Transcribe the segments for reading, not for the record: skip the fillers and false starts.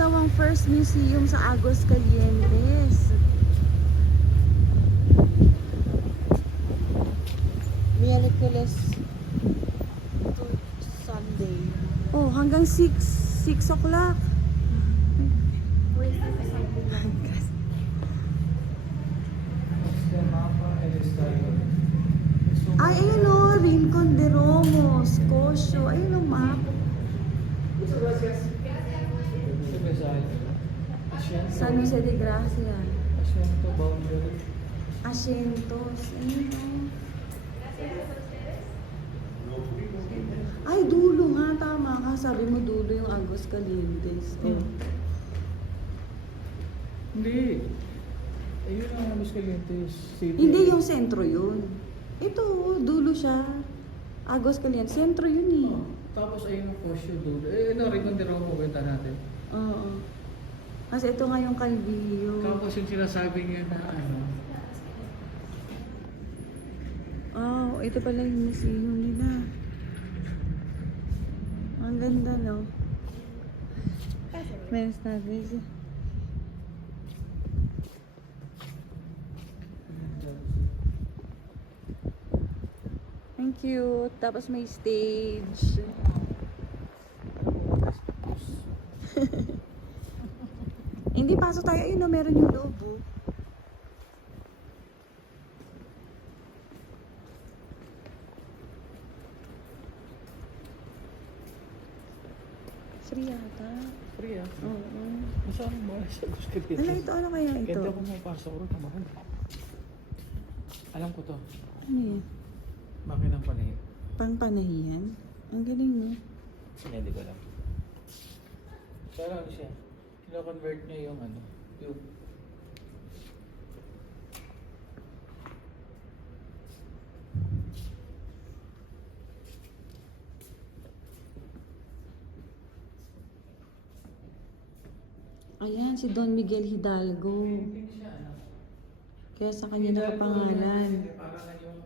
daw ang first museum sa Aguascalientes. Miyerkules to Sunday. Oh, hanggang 6 o'clock. Ay, ayun o, Rincon de Romos, Cosio. Ayun o, map. San Jose de Gracia. Asientos. Ayun o. Ay, dulo nga. Tama ka. Sabi mo dulo yung Aguascalientes. Oh. Hindi. Ayun ang Aguascalientes City. Hindi yung sentro yun. Ito, dulo siya. Aguascalientes, sentro yun eh. Tapos ayun ang Cosio dulo. Rincon de Romos kwenta natin. Oo. Kasi ito nga yung Calvillo. Tapos yung sinasabi niya na Oh, ito pala yung museum nila. Ang ganda, no? May established. Thank you. Tapos may stage. Hindi, pasok tayo. Ayun, no, meron yung loob. Oh. Free yata. free ah. Oo. Masaan mo sa Aguascalientes? Ala, ito ano kaya ito? Kaya ako mapasok rin naman. Alam ko to. Ano yan? Makinang panahi. Pangpanahiyan? Ang galing, no? Hindi ko alam. Pero ano siya? Kino-convert niya yung yung Ayan, si Don Miguel Hidalgo. Kaya sa kanya nakapangalan. Parang yung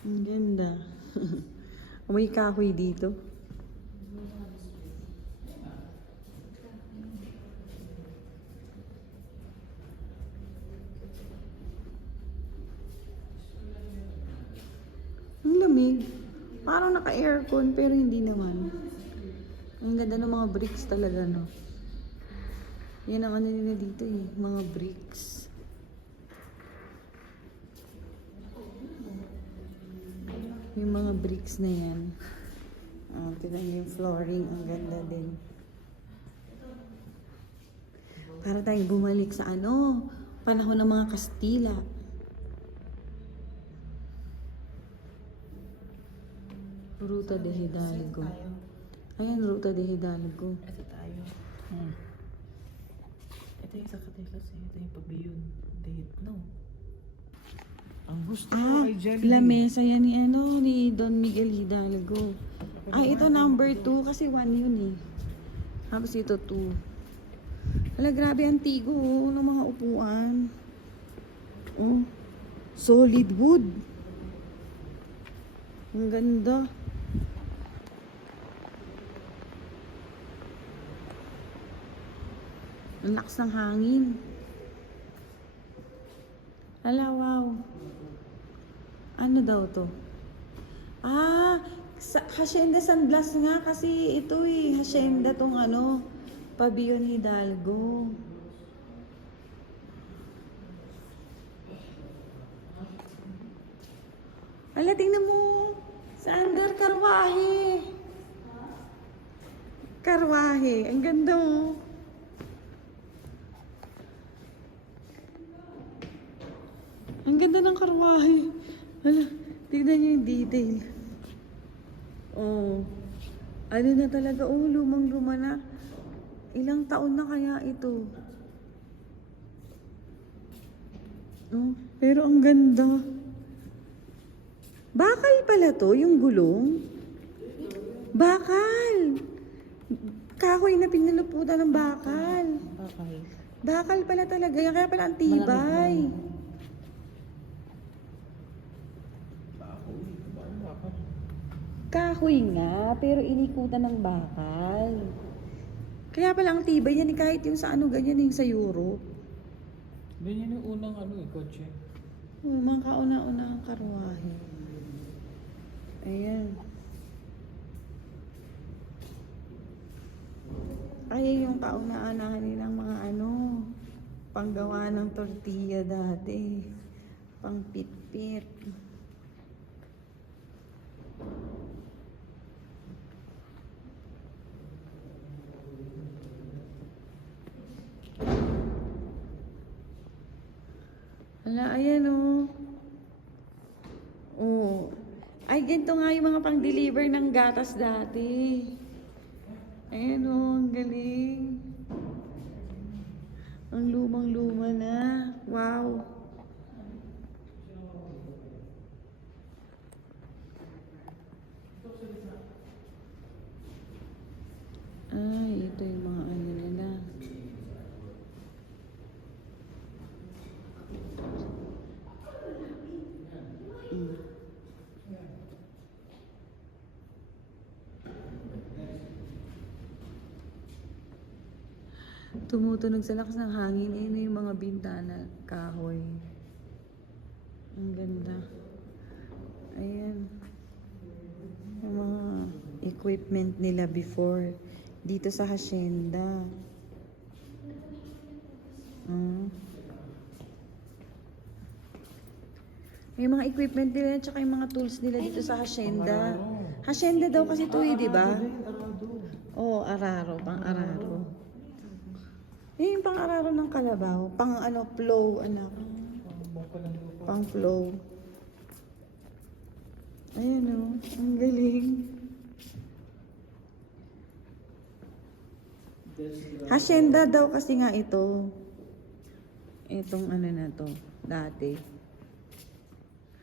Ang ganda. May kahoy dito. Ang lamig. Parang naka-aircon pero hindi naman. Ang ganda ng mga bricks talaga, no? Yan ang ano nila dito eh. Mga bricks. Yung mga bricks na yan. Tignan niyo yung flooring. Ang ganda din. Para tayong bumalik sa panahon ng mga Kastila. Ruta de Hidalgo. Ayan, Ruta de Hidalgo. Ito tayo. Ito yung Zacatelas eh. Ito yung pavilion. No. ang gusto Ah, ko ay Jollibee. lamesa yan ni Don Miguel Hidalgo. Ito number 2 kasi 1 yun eh. Tapos ito 2. Hala, grabe antigo ng mga upuan. Oh, solid wood. Ang ganda. Ang lakas ng hangin. Hala, wow. Ano daw to? Hacienda San Blas nga kasi ito eh. Hacienda tong Pabellon Hidalgo. Hala, tingnan mo. Sa under karwahe. Karwahe. Ang ganda oh. Ang ganda ng karwahe. Hala, tignan niyo yung detail. Oh. Ano na talaga? Oh, lumang-luma na. Ilang taon na kaya ito? Oh, pero ang ganda. Bakal pala to, yung gulong. Bakal! Kahoy na pinuluputan ng bakal. Okay. Bakal pala talaga yan, kaya pala ang tibay. Kahoy nga, pero inikutan ng bakal. Kaya pala ang tibay yan, kahit yung sa ano ganyan, yung sa Europe. Ganyan yung unang kotse. Mga kauna-unahang karwahe. Ayan. Kaya yung kauna-unahan nilang mga panggawa ng tortilla dati. Pangpit-pit. Wala, ayan oh. Oh. Ay, ganito nga yung mga pang-deliver ng gatas dati. Ayan oh, ang galing. Ang lumang-luma na. Wow. Ay, ito yung mga ano nila. Tumutunog sa lakas ng hangin. Ayun yung mga bintana, kahoy. Ang ganda. Ayan. Yung mga equipment nila before. Dito sa hacienda. Yung mga equipment nila at saka yung mga tools nila dito sa hacienda. Hacienda daw kasi ito di ba? Oo, araro. Pang-araro. Yung pang-araro ng kalabaw. Plow, anak. Pang-plow. Ayan o, ang galing. Hacienda daw kasi nga ito. Itong na to, dati.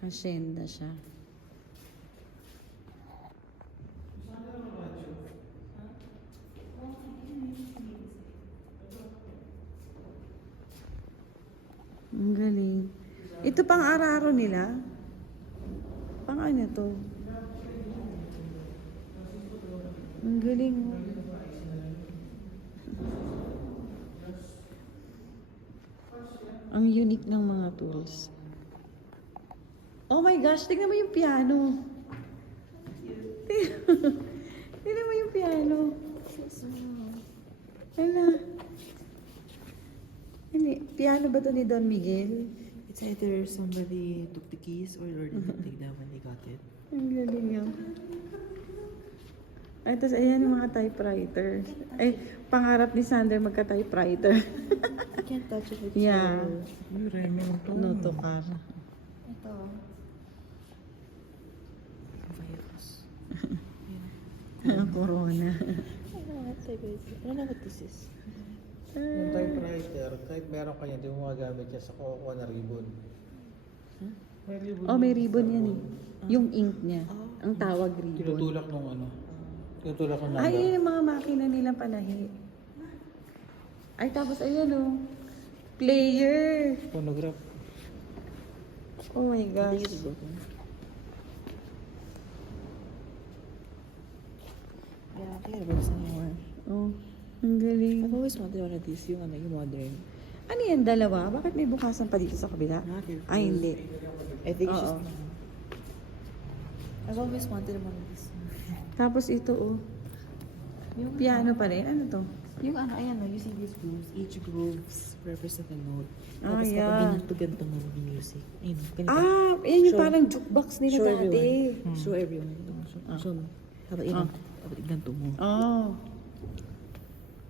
Hacienda siya. Ang galing. Ito pang araro nila. Pang ano to? Ang galing. Ang unique ng mga tools. Oh my gosh, tignan mo yung piano. Tignan mo yung piano. Ano? Hindi, piano ba to ni Don Miguel? It's either somebody took the keys or didn't take them when they got it. Ang galing yun. Ay, tapos ayan yung mga typewriter. Ay, pangarap ni Sander magka-typewriter. I can't touch it with Yeah. Yung Remington. No to car. Ito. Virus. Corona. I don't know what type it is. I don't know what this is. Yung typewriter, kahit meron ka yan, di mo magagamit yan sa kukuha na ribbon. May ribbon. Oh, may ribbon yan eh. Yung ink niya. Ang tawag ribbon. Tinutulak nung tinutulak ng Ay, number. yun yung mga makina nilang panahi. Ay, tapos ayan oh. Player. Phonograph. Oh my I gosh. think it's broken. Yeah, I think it works anymore. Oh, ang galing. I've always wanted one of these, yung modern. Ano yan, dalawa? Bakit may bukasan pa dito sa kabila? Ay, hindi. I think it's Oo. just... I've always wanted one of these. Tapos ito oh. Yung Piano pa rin. Ano to? Yung ayan no, you see these grooves. Each grooves represent a note. Ah, Tapos yeah. kapag ginanto-ganto mo yung music. Ayun, ganito. Ah, yan yung Show- parang jukebox nila Show dati. everyone. Show everyone. Show mo. Dapat iganto mo. Oh.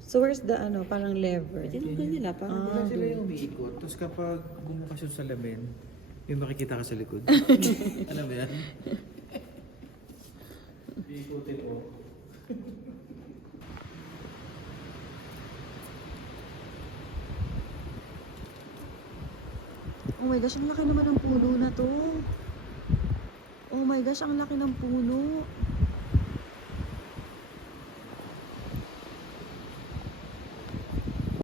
So where's the parang lever? Tinanggal nila parang Bigla sila yung umiikot. Tapos kapag bumukas yung salamin, may makikita ka sa likod. Alam mo yan? Iikutin mo. Oh my gosh, ang laki naman ng puno na to. Oh my gosh, ang laki ng puno.